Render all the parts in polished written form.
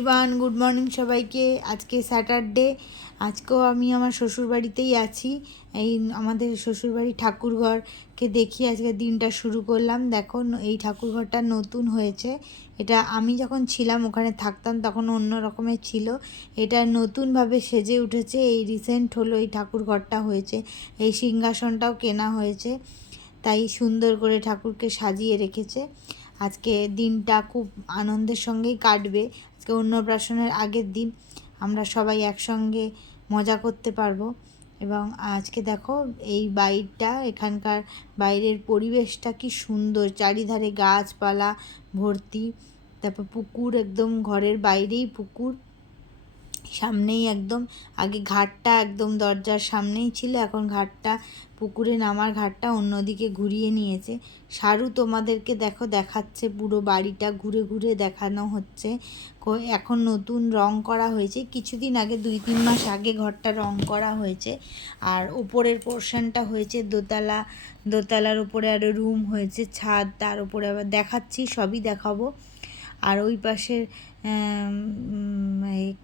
Everyone, good morning সবাইকে। আজকে Saturday. আজকেও আমি আমার শ্বশুরবাড়িতেই আছি। এই আমাদের শ্বশুরবাড়ি ঠাকুরঘরকে দেখিয়ে আজকে দিনটা শুরু করলাম। দেখো, এই ঠাকুরঘরটা নতুন হয়েছে। এটা আমি যখন ছিলাম ওখানে থাকতাম তখন অন্য রকমের ছিল। এটা নতুনভাবে সেজে উঠেছে। এই রিসেন্ট হলো এই ঠাকুরঘরটা হয়েছে। এই সিংহাসনটাও কেনা হয়েছে, তাই সুন্দর করে ঠাকুরকে সাজিয়ে রেখেছে। আজকে দিনটা খুব আনন্দের সঙ্গেই কাটবে। আজকে অন্নপ্রাশনের আগের দিন, আমরা সবাই একসঙ্গে মজা করতে পারবো। এবং আজকে দেখো এই বাইরটা, এখানকার বাইরের পরিবেশটা কি সুন্দর, চারিধারে গাছপালা ভর্তি। তারপর পুকুর, একদম ঘরের বাইরেই পুকুর, সামনেই একদম। আগে ঘাটটা একদম দরজার সামনেই ছিল, এখন ঘাটটা, পুকুরে নামার ঘাটটা অন্যদিকে ঘুরিয়ে নিয়েছে। সারু তোমাদেরকে দেখো দেখাচ্ছে, পুরো বাড়িটা ঘুরে ঘুরে দেখানো হচ্ছে। এখন নতুন রং করা হয়েছে, কিছুদিন আগে 2-3 মাস আগে ঘরটা রং করা হয়েছে। আর উপরের পোর্শনটা হয়েছে দোতলা, দোতলার উপরে আরও রুম হয়েছে, ছাদ, তার উপরে আবার দেখাচ্ছি, সবই দেখাবো। আর ওই পাশের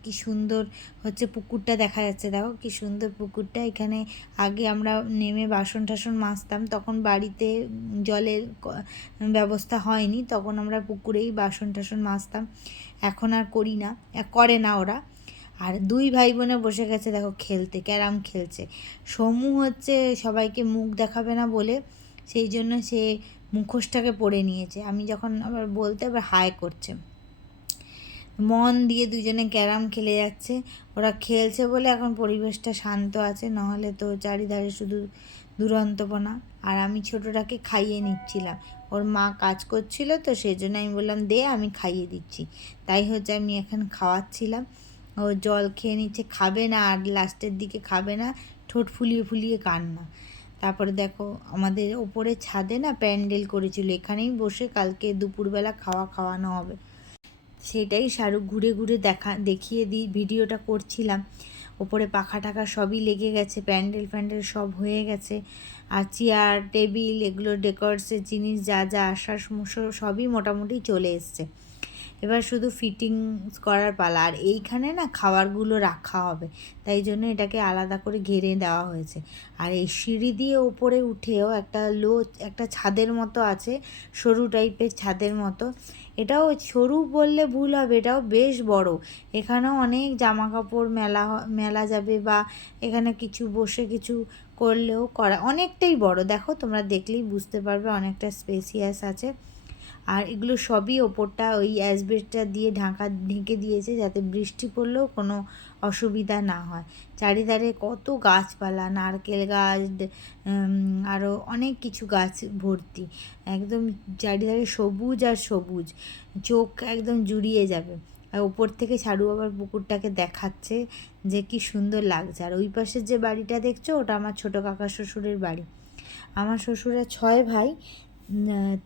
কি সুন্দর হচ্ছে পুকুরটা দেখা যাচ্ছে। দেখো কি সুন্দর পুকুরটা। এখানে আগে আমরা নেমে বাসন টাসন মাজতাম, তখন বাড়িতে জলের ব্যবস্থা হয়নি, তখন আমরা পুকুরেই বাসন টাসন মাজতাম। এখন আর করি না, করে না ওরা। আর 2 ভাই বোনে বসে গেছে দেখো খেলতে, ক্যারাম খেলছে। সমু হচ্ছে সবাইকে মুখ দেখাবে না বলে, সেই জন্য সে মুখোশটাকে পরে নিয়েছে। আমি যখন আবার বলতে, আবার হাই করছে। মন দিয়ে দুজনে ক্যারাম খেলে যাচ্ছে। ওরা খেলছে বলে এখন পরিবেশটা শান্ত আছে, নাহলে তো চারিধারে শুধু দুরন্তপনা। আর আমি ছোটোটাকে খাইয়ে নিচ্ছিলাম, ওর মা কাজ করছিল তো সেই জন্য আমি বললাম দে, আমি খাইয়ে দিচ্ছি। তাই হচ্ছে আমি এখন খাওয়াচ্ছিলাম। ও জল খেয়ে নিচ্ছে, খাবে না, আর লাস্টের দিকে খাবে না, ঠোঁট ফুলিয়ে ফুলিয়ে কান্না। তারপরে দেখো আমাদের ওপরে ছাদে না প্যান্ডেল করেছিল, এখানেই বসে কালকে দুপুরবেলা খাওয়ানো হবে। সেটাই শাহরুখ ঘুরে ঘুরে দেখিয়ে ভিডিওটা করছিলাম। ওপরে পাখা টাখা সবই লেগে গেছে, প্যান্ডেল সব হয়ে গেছে। আর চেয়ার টেবিল এগুলো ডেকোরেটসের জিনিস যা যা আসার সবই মোটামুটি চলে এসছে। এবার শুধু ফিটিংস করার পালা। আর এইখানে না খাবারগুলো রাখা হবে, তাই জন্য এটাকে আলাদা করে ঘেরে দেওয়া হয়েছে। আর এই সিঁড়ি দিয়ে ওপরে উঠেও একটা ছাদের মতো আছে, সরু টাইপের ছাদের মতো। এটাও সরু বললে ভুল হবে, এটাও বেশ বড়। এখানেও অনেক জামা কাপড় মেলা যাবে, বা এখানে কিছু বসে কিছু করলেও করা, অনেকটাই বড়। দেখো তোমরা দেখলেই বুঝতে পারবে, অনেকটা স্পেসিয়াস আছে। আর এগুলো সবই ওপরটা ওই অ্যাসবেস্টটা দিয়ে ঢেকে দিয়েছে, যাতে বৃষ্টি পড়লেও কোনো অসুবিধা না হয়। চারিধারে কত গাছপালা, নারকেল গাছ, আরও অনেক কিছু গাছ ভর্তি, একদম চারিধারে সবুজ আর সবুজ, চোখ একদম জুড়িয়ে যাবে। আর ওপর থেকে ছাড়ু আবার পুকুরটাকে দেখাচ্ছে যে কি সুন্দর লাগছে। আর ওই পাশের যে বাড়িটা দেখছো, ওটা আমার ছোটো কাকা শ্বশুরের বাড়ি। আমার শ্বশুরা 6 ভাই,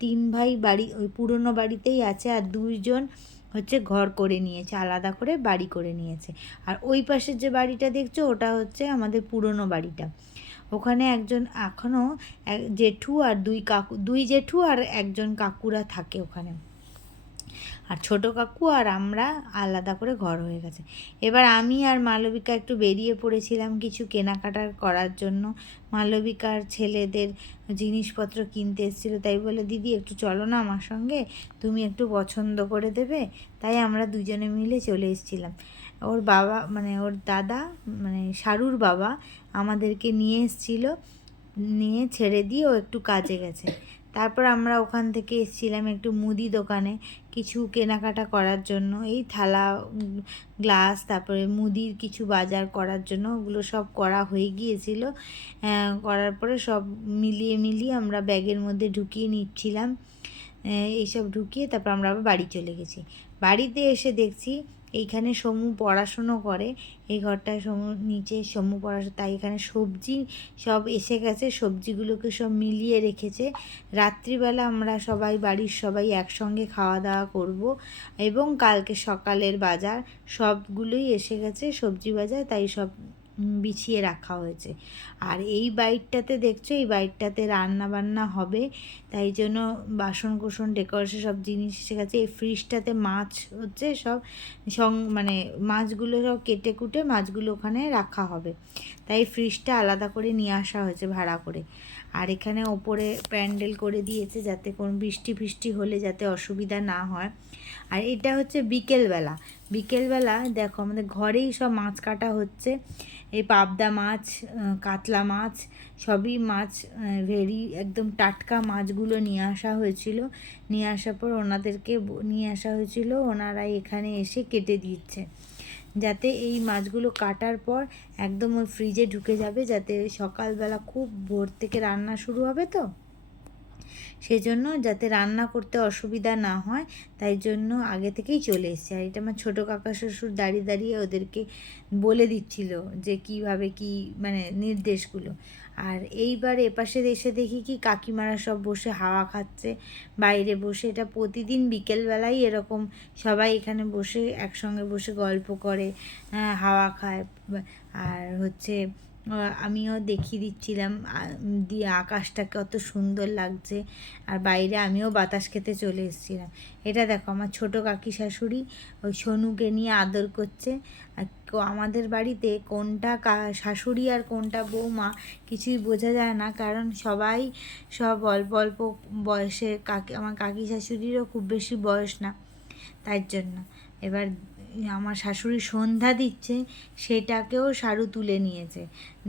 3 ভাই বাড়ি ওই পুরনো বাড়িতেই আছে, আর 2 জন হচ্ছে ঘর করে নিয়েছে, আলাদা করে বাড়ি করে নিয়েছে। আর ওই পাশের যে বাড়িটা দেখছো, ওটা হচ্ছে আমাদের পুরনো বাড়িটা। ওখানে একজন এখনও জেঠু আর 2 জেঠু আর একজন কাকুরা থাকে ওখানে। আর ছোটো কাকু আর আমরা আলাদা করে ঘর হয়ে গেছে। এবার আমি আর মালবিকা একটু বেরিয়ে পড়েছিলাম কিছু কেনাকাটা করার জন্য। মালবিকার ছেলেদের জিনিসপত্র কিনতে এসেছিলো, তাই বলে দিদি একটু চলো না আমার সঙ্গে, তুমি একটু পছন্দ করে দেবে। তাই আমরা দুজনে মিলে চলে এসেছিলাম। ওর বাবা মানে ওর দাদা, মানে শারুর বাবা আমাদেরকে নিয়ে এসেছিলো, নিয়ে ছেড়ে দিয়ে ও একটু কাজে গেছে। তারপর আমরা ওখান থেকে এসেছিলাম একটু মুদি দোকানে কিছু কেনাকাটা করার জন্য, এই থালা গ্লাস, তারপরে মুদির কিছু বাজার করার জন্য। ওগুলো সব করা হয়ে গিয়েছিল। করার পরে সব মিলিয়ে আমরা ব্যাগের মধ্যে ঢুকিয়ে নিচ্ছিলাম। এইসব ঢুকিয়ে তারপর আমরা আবার বাড়ি চলে গেছি। বাড়িতে এসে দেখছি এইখানে সমু পড়াশুনো করে, এই ঘরটায় নিচে সমু পড়াশোনা, তাই এখানে সবজি সব এসে গেছে, সবজিগুলোকে সব মিলিয়ে রেখেছে। রাত্রিবেলা আমরা সবাই, বাড়ির সবাই একসঙ্গে খাওয়া দাওয়া করব, এবং কালকে সকালের বাজার সবগুলোই এসে গেছে, সবজি বাজার, তাই সব বিছিয়ে রাখা হয়েছে। আর এই বাইরটাতে দেখছো, এই বাইরটাতে রান্না বান্না হবে, তাই জন্য বাসন কোসন ডেকোরেশন সব জিনিস এসে গেছে। এই ফ্রিজটাতে মাছ হচ্ছে সব মানে মাছগুলো সব কেটে কুটে মাছগুলো ওখানে রাখা হবে, তাই ফ্রিজটা আলাদা করে নিয়ে আসা হয়েছে ভাড়া করে। আর এখানে ওপরে প্যান্ডেল করে দিয়েছে যাতে কোনো বৃষ্টি ফিষ্টি হলে যাতে অসুবিধা না হয়। আর এটা হচ্ছে বিকেলবেলা। বিকেলবেলা দেখো আমাদের ঘরেই সব মাছ কাটা হচ্ছে, এই পাবদা মাছ, কাতলা মাছ, সবই মাছ একদম টাটকা মাছগুলো নিয়ে আসা হয়েছিল। নিয়ে আসার পর ওনাদেরকে নিয়ে আসা হয়েছিল, ওনারা এখানে এসে কেটে দিচ্ছে, যাতে এই মাছগুলো কাটার পর একদম ওই ফ্রিজে ঢুকে যাবে, যাতে সকালবেলা খুব ভোর থেকে রান্না শুরু হবে, তো সেজন্য যাতে রান্না করতে অসুবিধা না হয় তাই জন্য আগে থেকেই চলে এসেছে। আর এটা আমার ছোটো কাকা শ্বশুর দাঁড়িয়ে দাঁড়িয়ে ওদেরকে বলে দিচ্ছিল যে কিভাবে কি মানে নির্দেশগুলো। আর এইবার এপাশে এসে দেখি কি কাকিমারা সব বসে হাওয়া খাচ্ছে বাইরে বসে। এটা প্রতিদিন বিকেলবেলাই এরকম সবাই এখানে বসে একসঙ্গে বসে গল্প করে, হাওয়া খায়। আর হচ্ছে আমিও দেখিয়ে দিচ্ছিলাম দিয়ে আকাশটা কত সুন্দর লাগছে, আর বাইরে আমিও বাতাস খেতে চলে এসেছিলাম। এটা দেখো আমার ছোটো কাকি শাশুড়ি ওই সোনুকে নিয়ে আদর করছে। আর আমাদের বাড়িতে কোনটা শাশুড়ি আর কোনটা বৌমা কিছুই বোঝা যায় না, কারণ সবাই সব অল্প অল্প বয়সে। আমার কাকি শাশুড়িরও খুব বেশি বয়স না, তাই জন্য এবার আমার শাশুড়ি সন্ধ্যা দিচ্ছে, সেটাকেও সারু তুলে নিয়েছে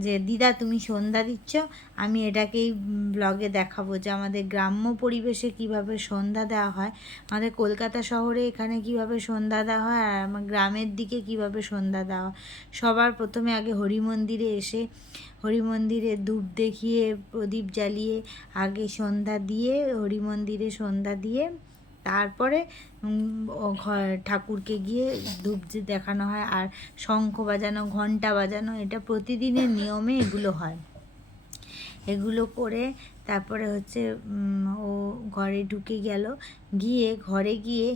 যে দিদা তুমি সন্ধ্যা দিচ্ছ, আমি এটাকেই ব্লগে দেখাবো যে আমাদের গ্রাম্য পরিবেশে কিভাবে সন্ধ্যা দেওয়া হয়, আমাদের কলকাতা শহরে এখানে কিভাবে সন্ধ্যা দেওয়া হয়, আর আমার গ্রামের দিকে কিভাবে সন্ধ্যা দেওয়া হয়। সবার প্রথমে আগে হরি মন্দিরে এসে হরি মন্দিরে ধূপ দেখিয়ে প্রদীপ জ্বালিয়ে আগে সন্ধ্যা দিয়ে হরি মন্দিরে সন্ধ্যা দিয়ে তারপরে ঠাকুরকে গিয়ে ধূপ দেখানো হয়, আর শঙ্খ বাজানো, ঘণ্টা বাজানো, এটা প্রতিদিনের নিয়মে এগুলো হয়। এগুলো করে তারপরে হচ্ছে ও ঘরে ঢুকে গেল, গিয়ে ঘরে গিয়ে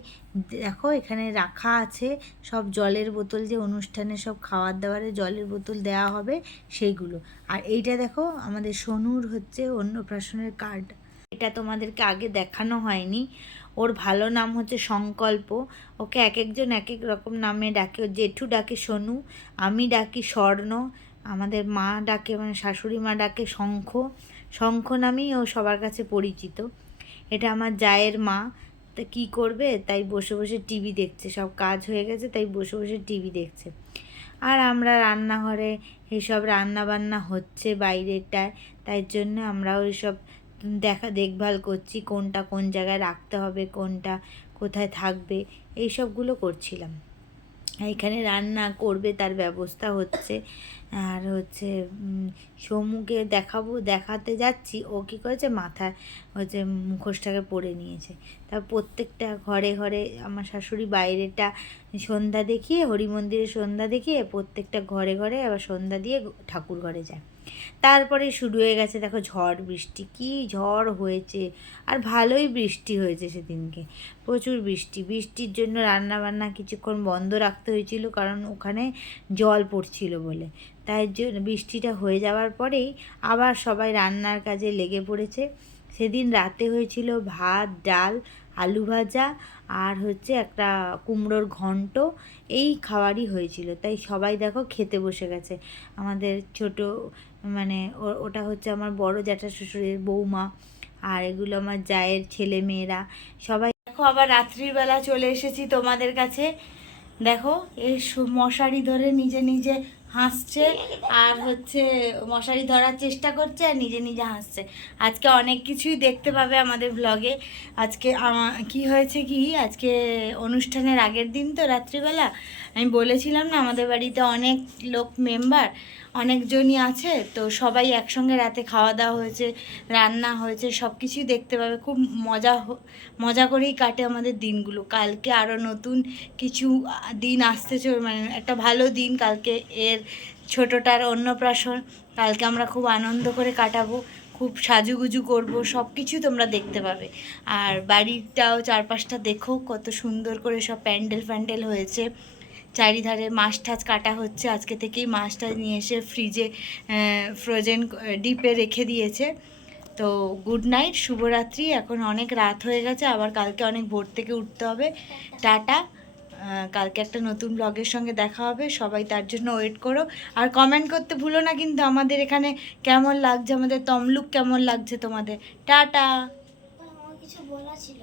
দেখো এখানে রাখা আছে সব জলের বোতল, যে অনুষ্ঠানে সব খাবার দাবারে জলের বোতল দেওয়া হবে সেইগুলো। আর এইটা দেখো আমাদের সোনুর হচ্ছে অন্নপ্রাশনের কার্ড, এটা তোমাদেরকে আগে দেখানো হয়নি। ওর ভালো নাম হচ্ছে সংকল্প, ওকে এক একজন এক এক রকম নামে ডাকে। ও জেঠু ডাকে সোনু, আমি ডাকি স্বর্ণ, আমাদের মা ডাকে মানে শাশুড়ি মা ডাকে শঙ্খ। শঙ্খ নামেই ও সবার কাছে পরিচিত। এটা আমার জায়ের মা, তা কী করবে, তাই বসে বসে টিভি দেখছে, সব কাজ হয়ে গেছে তাই বসে বসে টিভি দেখছে। আর আমরা রান্নাঘরে এইসব রান্না বান্না হচ্ছে বাইরেটায়, তাই জন্য আমরাও এইসব দেখভাল করছি, কোনটা কোন জায়গায় রাখতে হবে, কোনটা কোথায় থাকবে, এই সবগুলো করছিলাম। এখানে রান্না করবে তার ব্যবস্থা হচ্ছে। আর হচ্ছে সমুকে দেখাতে যাচ্ছি, ও কী করেছে মাথায় হচ্ছে মুখোশটাকে পরে নিয়েছে। তার প্রত্যেকটা ঘরে ঘরে আমার শাশুড়ি বাইরেটা সন্ধ্যা দেখিয়ে হরি মন্দিরে সন্ধ্যা দেখিয়ে প্রত্যেকটা ঘরে ঘরে আবার সন্ধ্যা দিয়ে ঠাকুর ঘরে যায়। তারপরে শুরু হয়ে গেছে দেখো ঝড় বৃষ্টি, কি ঝড় হয়েছে, আর ভালোই বৃষ্টি হয়েছে সেদিনকে, প্রচুর বৃষ্টি। বৃষ্টির জন্য রান্না বান্না কিছুক্ষণ বন্ধ রাখতে হয়েছিল, কারণ ওখানে জল পড়ছিল বলে। তাই জন্য বৃষ্টিটা হয়ে যাওয়ার পরেই আবার সবাই রান্নার কাজে লেগে পড়েছে। সেদিন রাতে হয়েছিল ভাত, ডাল, আলু ভাজা, আর হচ্ছে একটা কুমড়োর ঘন্ট, এই খাবারই হয়েছিল। তাই সবাই দেখো খেতে বসে গেছে। আমাদের ছোট মানে ওটা হচ্ছে আমার বড় জ্যাঠা শ্বশুরের বৌমা, আর এগুলো আমার জায়ের ছেলে মেয়েরা সবাই। দেখো আবার রাত্রিবেলা চলে এসেছি তোমাদের কাছে। দেখো এই মশারি ধরে নিজে নিজে হাসছে, আর হচ্ছে মশারি ধরার চেষ্টা করছে আর নিজে নিজে হাসছে। আজকে অনেক কিছুই দেখতে পাবে আমাদের ব্লগে। আজকে কি হয়েছে কি, আজকে অনুষ্ঠানের আগের দিন তো রাত্রিবেলা আমি বলেছিলাম না আমাদের বাড়িতে অনেক লোক মেম্বার অনেকজনই আছে, তো সবাই একসঙ্গে রাতে খাওয়া দাওয়া হয়েছে, রান্না হয়েছে, সব কিছুই দেখতে পাবে। খুব মজা করেই কাটে আমাদের দিনগুলো। কালকে আরও নতুন কিছু দিন আসতে মানে একটা ভালো দিন কালকে, এর ছোটোটার অন্নপ্রাশন। কালকে আমরা খুব আনন্দ করে কাটাবো, খুব সাজুগুজু করব, সব কিছু তোমরা দেখতে পাবে। আর বাড়িটাও চারপাশটা দেখো কত সুন্দর করে সব প্যান্ডেল হয়েছে, চারিধারে মাছ টাছ কাটা হচ্ছে। আজকে থেকেই মাছটা নিয়ে এসে ফ্রিজে ফ্রোজেন ডিপে রেখে দিয়েছে। তো গুড নাইট, শুভরাত্রি। এখন অনেক রাত হয়ে গেছে, আবার কালকে অনেক ভোর থেকে উঠতে হবে। টাটা। কালকে একটা নতুন ব্লগের সঙ্গে দেখা হবে, সবাই তার জন্য ওয়েট করো। আর কমেন্ট করতে ভুলো না কিন্তু আমাদের এখানে কেমন লাগছে, আমাদের তমলুক কেমন লাগছে তোমাদের। টাটা। আমার কিছু বলা ছিল।